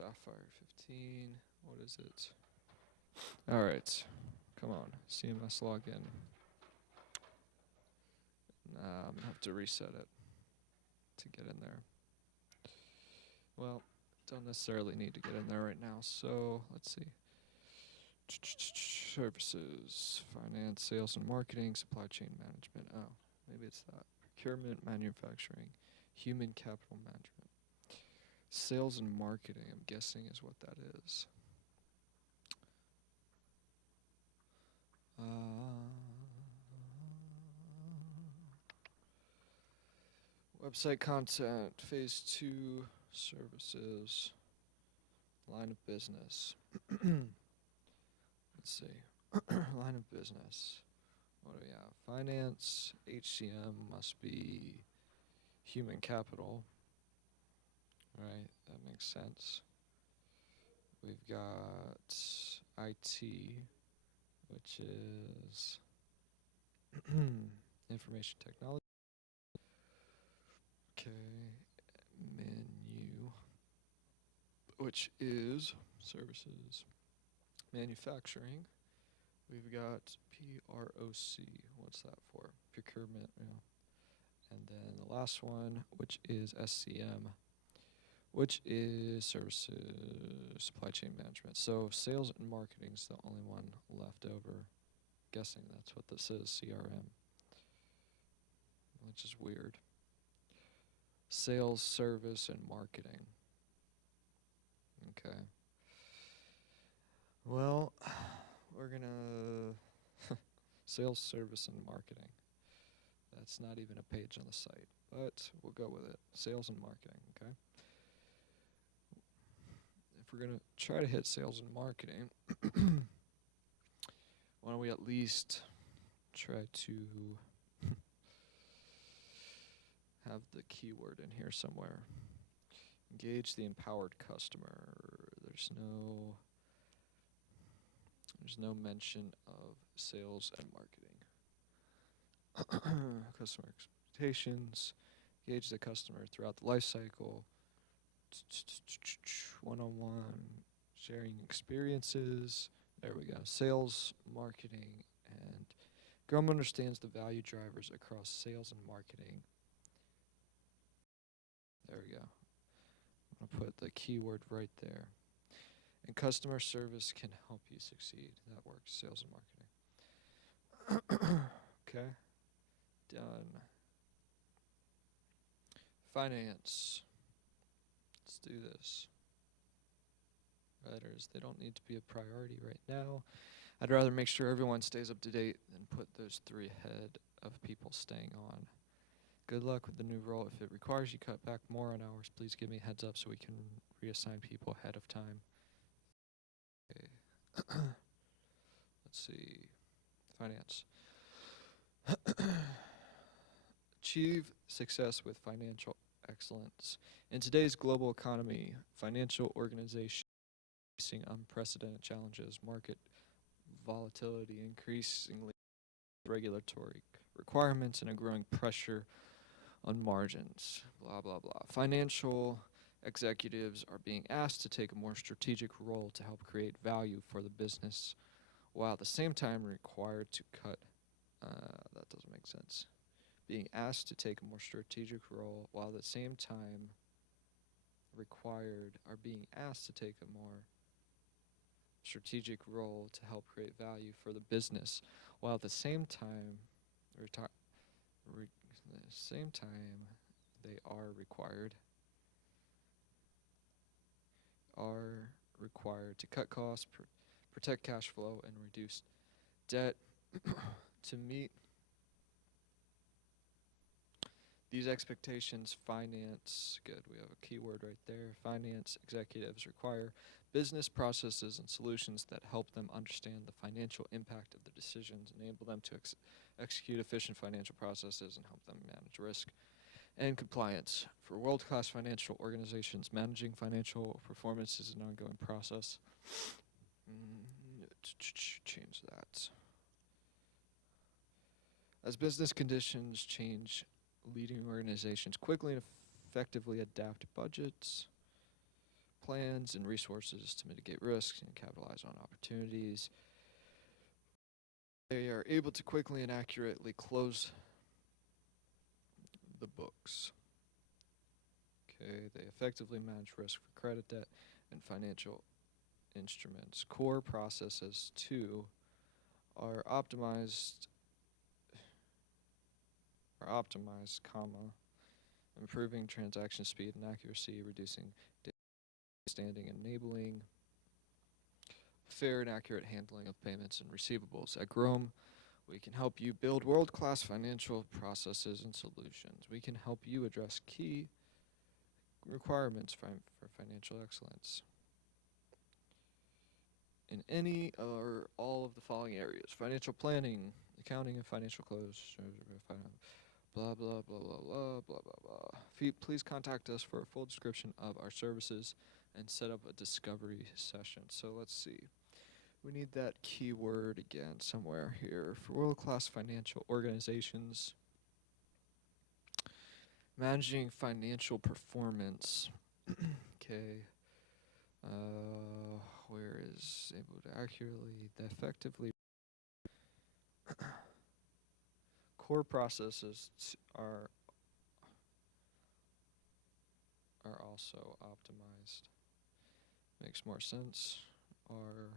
Sapphire 15. What is it? All right. Come on. CMS login. I'm going to have to reset it to get in there. Well, don't necessarily need to get in there right now. So let's see. Services, finance, sales and marketing, supply chain management. Oh, maybe it's that. Procurement, manufacturing, human capital management. Sales and marketing, I'm guessing, is what that is. Website content, phase 2, services, line of business. Let's see. Line of business. What do we have? Finance, HCM must be human capital. Right, that makes sense. We've got IT, which is information technology. Okay, menu, which is services. Manufacturing, we've got PROC. What's that for? Procurement, yeah. And then the last one, which is SCM, which is services, supply chain management. So sales and marketing is the only one left over. Guessing that's what this is, CRM, which is weird. Sales, service, and marketing. Okay. Well, we're gonna sales, service, and marketing. That's not even a page on the site, but we'll go with it. Sales and marketing, okay? If we're gonna try to hit sales and marketing, why don't we at least try to have the keyword in here somewhere. Engage the empowered customer. There's no mention of sales and marketing. Customer expectations. Engage the customer throughout the life cycle. One-on-one. Sharing experiences. There we go. Sales, marketing, and Grum understands the value drivers across sales and marketing. There we go. I'm going to put the keyword right there. And customer service can help you succeed. That works. Sales and marketing. Okay. Done. Finance. Let's do this. Writers, they don't need to be a priority right now. I'd rather make sure everyone stays up to date than put those 3 ahead of people staying on. Good luck with the new role. If it requires you cut back more on hours, please give me a heads up so we can reassign people ahead of time. Okay. Let's see. Finance. Achieve success with financial excellence. In today's global economy, financial organizations are facing unprecedented challenges, market volatility, increasingly regulatory requirements, and a growing pressure on margins, blah, blah, blah. Financial executives are being asked to take a more strategic role to help create value for the business, while at the same time required to cut, that doesn't make sense. Being asked to take a more strategic role, while at the same time being asked to take a more strategic role to help create value for the business, while at the same time they are required to cut costs, protect cash flow, and reduce debt. To meet these expectations, good, we have a keyword right there. Finance executives require business processes and solutions that help them understand the financial impact of their decisions, enable them to execute efficient financial processes, and help them manage risk and compliance. For world-class financial organizations, managing financial performance is an ongoing process. Change that. As business conditions change, leading organizations quickly and effectively adapt budgets, plans and resources to mitigate risks and capitalize on opportunities. They are able to quickly and accurately close the books. Okay, they effectively manage risk for credit, debt, and financial instruments. Core processes, too, are optimized, comma, improving transaction speed and accuracy, reducing data standing, enabling fair and accurate handling of payments and receivables. At Grom, we can help you build world-class financial processes and solutions. We can help you address key requirements for financial excellence in any or all of the following areas: financial planning, accounting and financial close, blah, blah, blah, blah, blah, blah, blah, blah. Please contact us for a full description of our services and set up a discovery session. So let's see. We need that keyword again somewhere here. For world-class financial organizations, managing financial performance. Okay. Where is able to accurately, effectively. Core processes are also optimized. Makes more sense. Are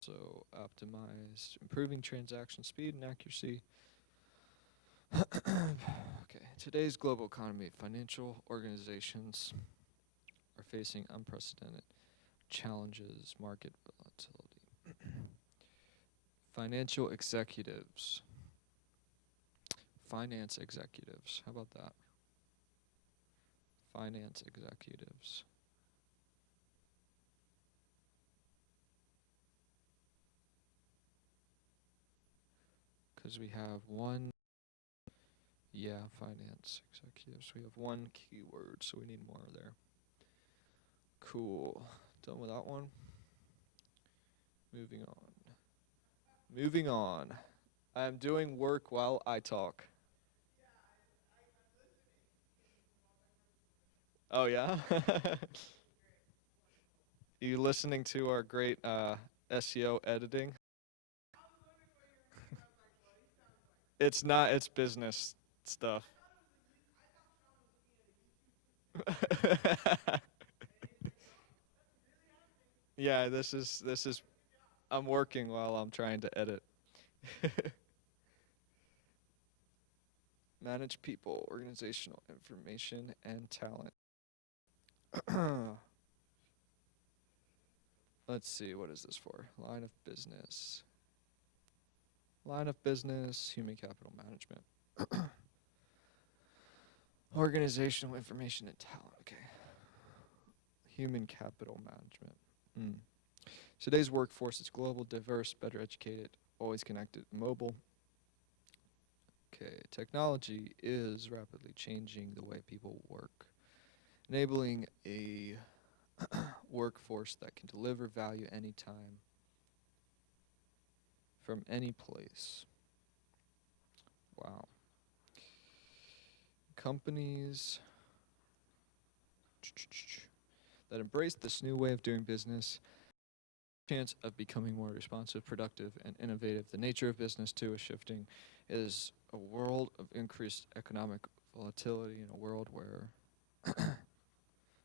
also optimized, improving transaction speed and accuracy. Okay, today's global economy, financial organizations are facing unprecedented challenges, market volatility. Financial executives. Finance executives. How about that? Finance executives. Because we have one, finance executives. We have one keyword, so we need more there. Cool. Done with that one. Moving on. I am doing work while I talk. Oh, yeah? You listening to our great SEO editing? It's not, it's business stuff. Yeah, this is I'm working while I'm trying to edit. Manage people, organizational information, and talent. Let's see, what is this for? Line of business. Line of business, human capital management. Organizational information and talent. Okay. Human capital management. Today's workforce is global, diverse, better educated, always connected, mobile. Okay, technology is rapidly changing the way people work, enabling a workforce that can deliver value anytime, from any place. Wow. Companies that embrace this new way of doing business, chance of becoming more responsive, productive, and innovative. The nature of business, too, is shifting. It is a world of increased economic volatility, in a world where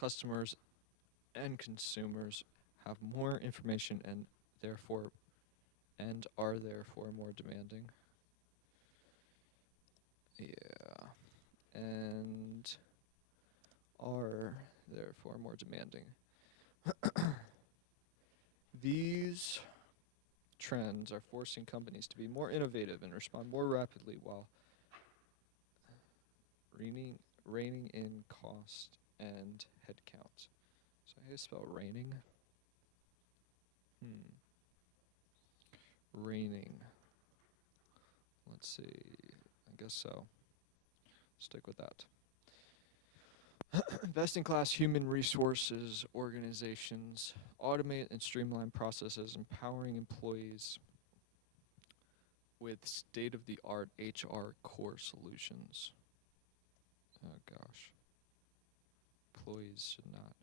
customers and consumers have more information and are therefore more demanding. Yeah. And are therefore more demanding. These trends are forcing companies to be more innovative and respond more rapidly while reining in cost and headcount. So how do you spell reining? Reining. Let's see. I guess so. Stick with that. Best-in-class human resources organizations automate and streamline processes, empowering employees with state-of-the-art HR core solutions. Oh gosh. Employees should not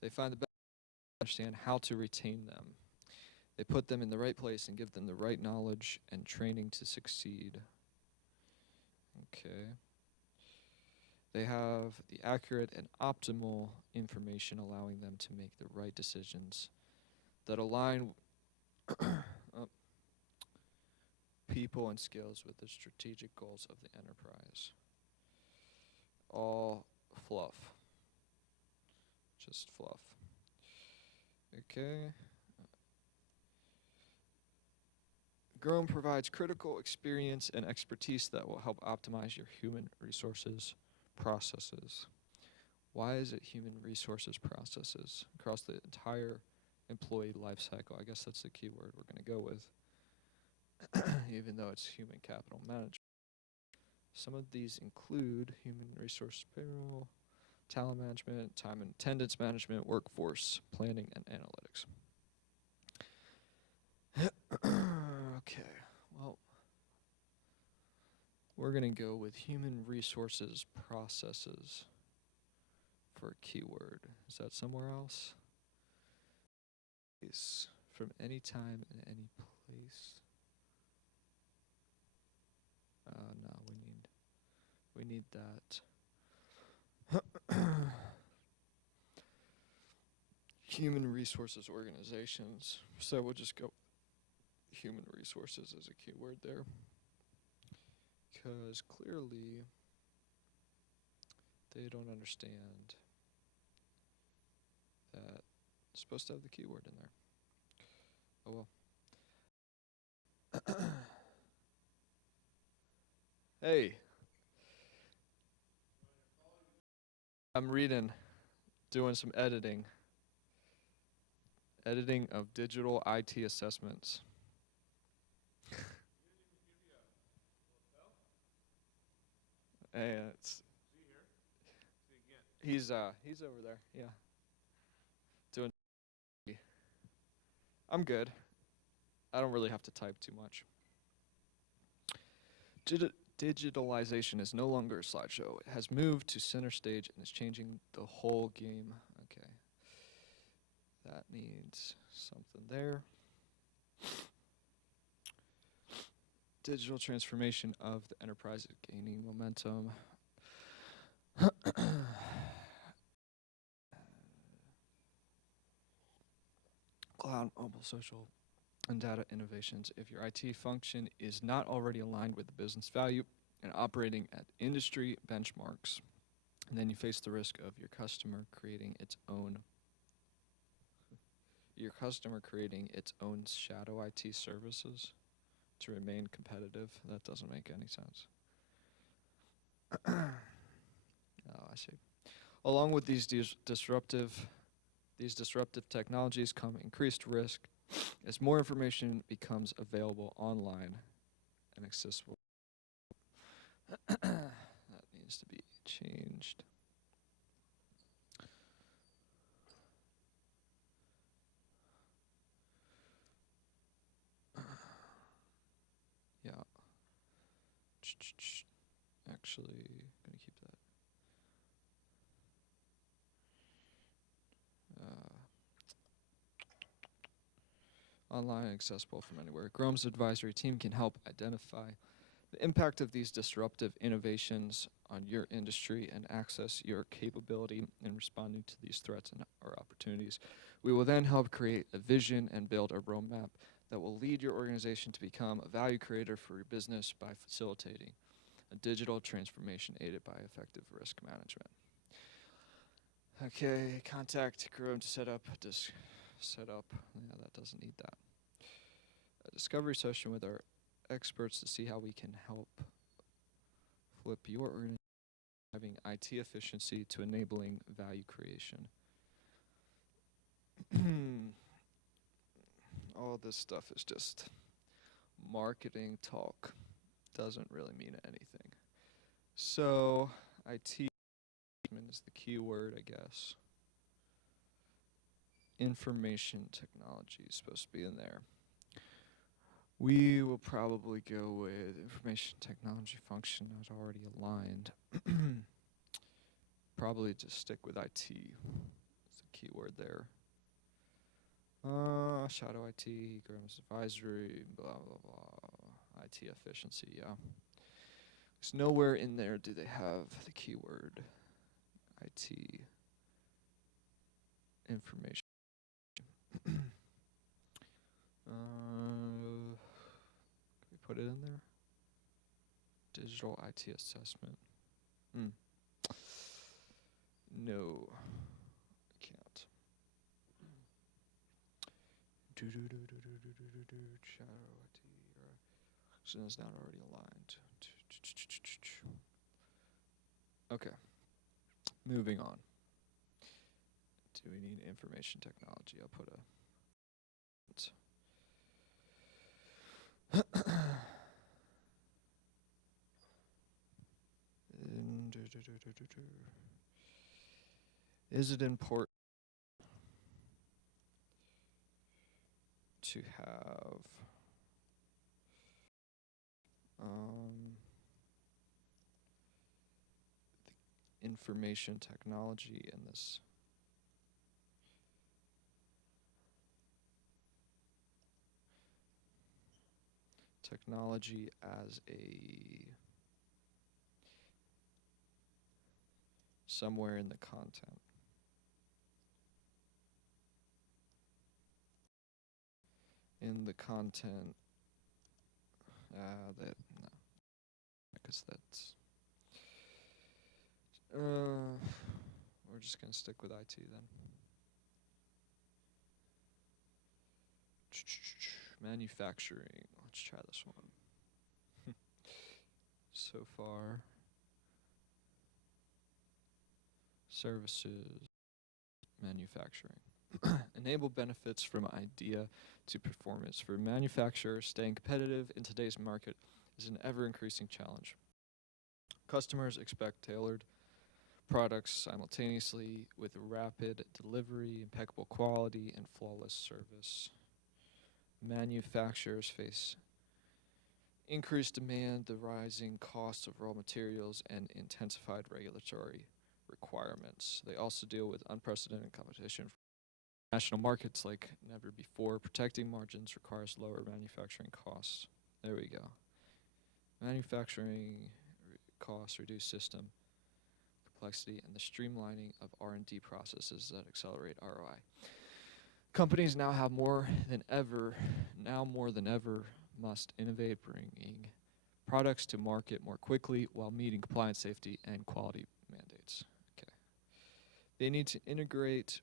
They find the best to understand how to retain them. They put them in the right place and give them the right knowledge and training to succeed. Okay. They have the accurate and optimal information, allowing them to make the right decisions that align people and skills with the strategic goals of the enterprise. All fluff. Just fluff. Okay. GROM provides critical experience and expertise that will help optimize your human resources processes. Why is it human resources processes across the entire employee life cycle? I guess that's the key word we're going to go with, even though it's human capital management. Some of these include human resource payroll, talent management, time and attendance management, workforce planning, and analytics. Okay, well, we're going to go with human resources processes for a keyword. Is that somewhere else? Place from any time and any place. No, we need that. Human resources organizations. So we'll just go human resources as a keyword there. Because clearly they don't understand that it's supposed to have the keyword in there. Oh well. Hey. I'm reading, doing some editing. Editing of digital IT assessments. And it's he's over there, yeah. Doing I'm good. I don't really have to type too much. Digitalization is no longer a slideshow. It has moved to center stage and is changing the whole game. Okay. That needs something there. Digital transformation of the enterprise is gaining momentum. Cloud, mobile, social, and data innovations. If your IT function is not already aligned with the business value and operating at industry benchmarks, then you face the risk of your customer creating its own shadow IT services to remain competitive. That doesn't make any sense. Oh, I see. Along with these disruptive technologies come increased risk as more information becomes available online and accessible. That needs to be changed. Yeah. Actually, gonna keep that. Online and accessible from anywhere. GROM's advisory team can help identify the impact of these disruptive innovations on your industry and access your capability in responding to these threats and or opportunities. We will then help create a vision and build a roadmap that will lead your organization to become a value creator for your business by facilitating a digital transformation aided by effective risk management. Okay, contact GROM to set up. Yeah, that doesn't need that. A discovery session with our experts to see how we can help flip your organization having IT efficiency to enabling value creation. All this stuff is just marketing talk. Doesn't really mean anything. So IT is the key word, I guess. Information technology is supposed to be in there. We will probably go with information technology function not already aligned. Probably just stick with IT as a keyword there. Shadow IT, Grams advisory, blah blah blah. IT efficiency, yeah. There's nowhere in there do they have the keyword IT information. Can we put it in there? Digital IT assessment. No, I can't. Shadow IT. So it's not already aligned. Okay. Moving on. Do we need information technology? I'll put a. Is it important to have the information technology in this? Technology as a somewhere in the content. In the content, that no, because that's. We're just gonna stick with IT then. Manufacturing. Let's try this one. So far. Services. Manufacturing. Enable benefits from idea to performance. For manufacturers, staying competitive in today's market is an ever-increasing challenge. Customers expect tailored products simultaneously with rapid delivery, impeccable quality, and flawless service. Manufacturers face increased demand, the rising costs of raw materials, and intensified regulatory requirements. They also deal with unprecedented competition from national markets like never before. Protecting margins requires lower manufacturing costs. There we go. Manufacturing costs, reduce system complexity, and the streamlining of R&D processes that accelerate ROI. Companies now more than ever, must innovate, bringing products to market more quickly while meeting compliance, safety, and quality mandates. Okay. They need to integrate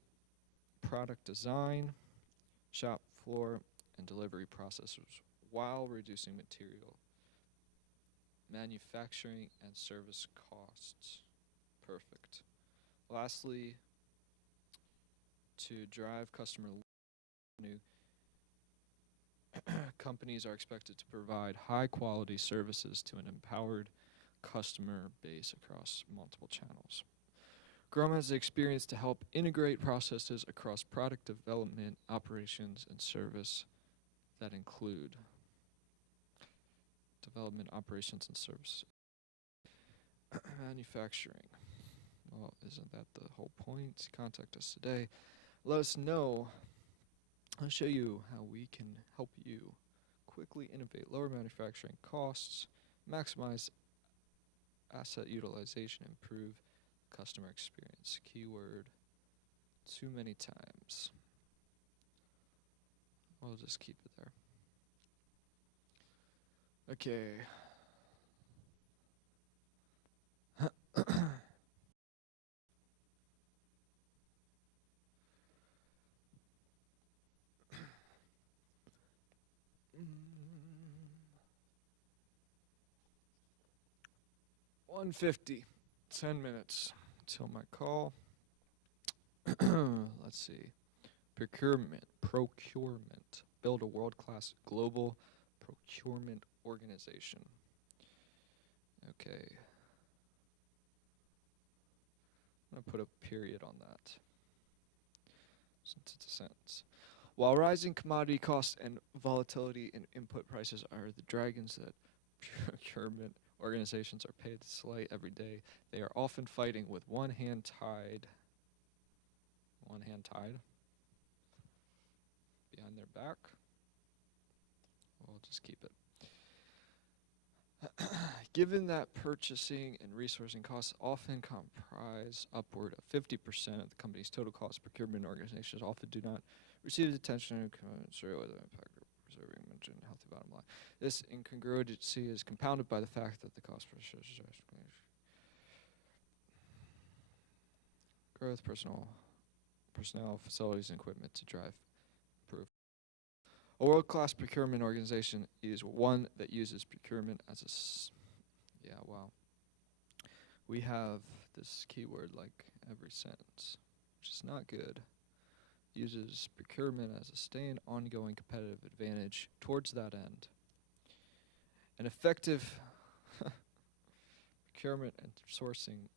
product design, shop floor, and delivery processes while reducing material, manufacturing, and service costs. Perfect. Lastly, to drive customer revenue, companies are expected to provide high-quality services to an empowered customer base across multiple channels. Groma has the experience to help integrate processes across product development, operations, and service that include development, operations, and service. Manufacturing. Well, isn't that the whole point? Contact us today. Let us know. I'll show you how we can help you quickly innovate, lower manufacturing costs, maximize asset utilization, improve customer experience. Keyword too many times. We'll just keep it there. Okay. 1:50, 10 minutes till my call. Let's see. Procurement. Build a world-class global procurement organization. Okay. I'm going to put a period on that, since it's a sentence. While rising commodity costs and volatility in input prices are the dragons that procurement organizations are paid to slay every day, they are often fighting with one hand tied one hand tied behind their back. We'll just keep it. Given that purchasing and resourcing costs often comprise upward of 50% of the company's total cost, procurement organizations often do not receive the attention commensurate with the impact of preserving mentioned healthy bottom line. This incongruency is compounded by the fact that the cost for growth, personnel, facilities, and equipment to drive improvement. A world-class procurement organization is one that uses procurement as a we have this keyword like every sentence, which is not good. Uses procurement as a sustained, ongoing competitive advantage towards that end. An effective procurement and sourcing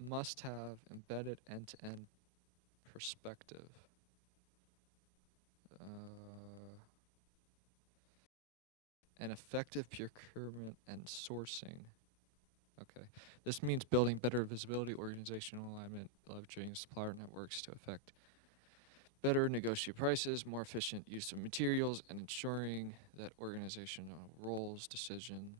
must have embedded end-to-end perspective. An effective procurement and sourcing. Okay. This means building better visibility, organizational alignment, leveraging supplier networks to affect better negotiate prices, more efficient use of materials, and ensuring that organizational roles, decision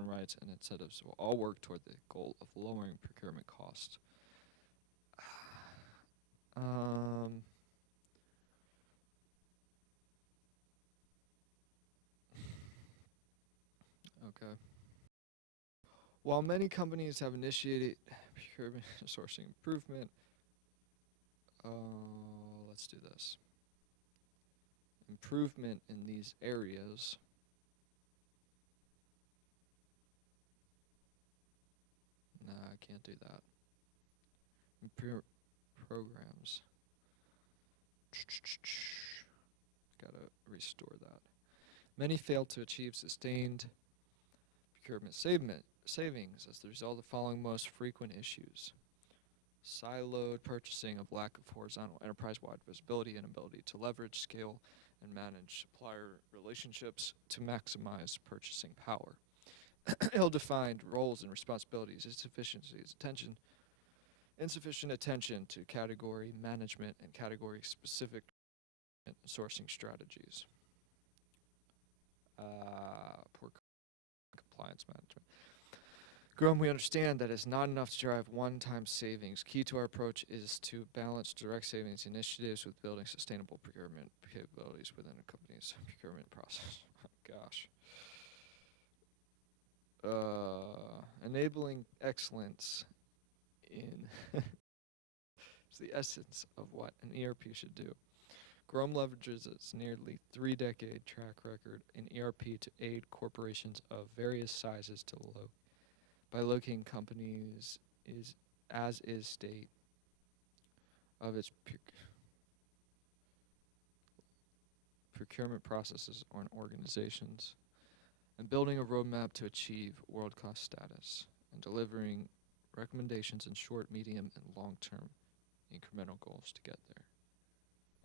rights, and incentives will all work toward the goal of lowering procurement costs. Okay. While many companies have initiated procurement and sourcing improvement, let's do this. Improvement in these areas I can't do that. Programs. Gotta restore that. Many fail to achieve sustained procurement savings as the result of the following most frequent issues. Siloed purchasing, of lack of horizontal enterprise-wide visibility, and ability to leverage, scale, and manage supplier relationships to maximize purchasing power. Ill-defined roles and responsibilities, insufficient attention to category management and category-specific sourcing strategies. Poor compliance management. Grom, we understand that it's not enough to drive one-time savings. Key to our approach is to balance direct savings initiatives with building sustainable procurement capabilities within a company's procurement process. Oh, gosh. Enabling excellence in is the essence of what an ERP should do. Grom leverages its nearly 3-decade track record in ERP to aid corporations of various sizes by locating companies as is state of its procurement processes or organizations, and building a roadmap to achieve world-class status, and delivering recommendations in short, medium, and long-term incremental goals to get there.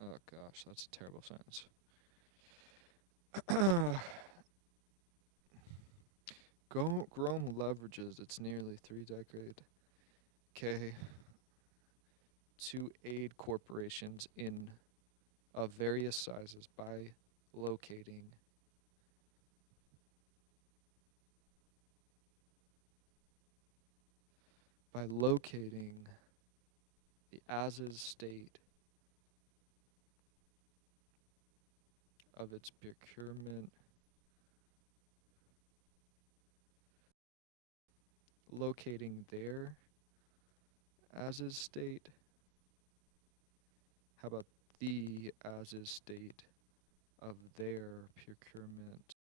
Oh gosh, that's a terrible sentence. Grom leverages its nearly 3-decade to aid corporations of various sizes by locating the as-is state of its procurement, locating their as-is state. How about the as-is state of their procurement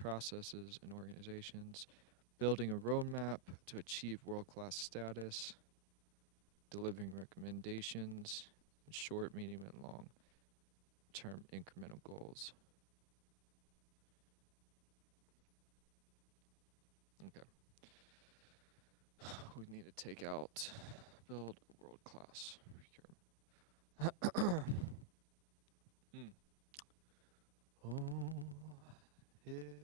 processes and organizations, building a roadmap to achieve world-class status, delivering recommendations in short, medium, and long-term incremental goals. Okay. We need to take out, build a world-class procurement. Oh, yeah.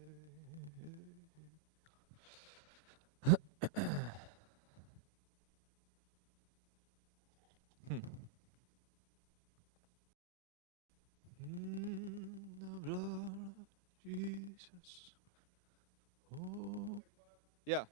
Yeah.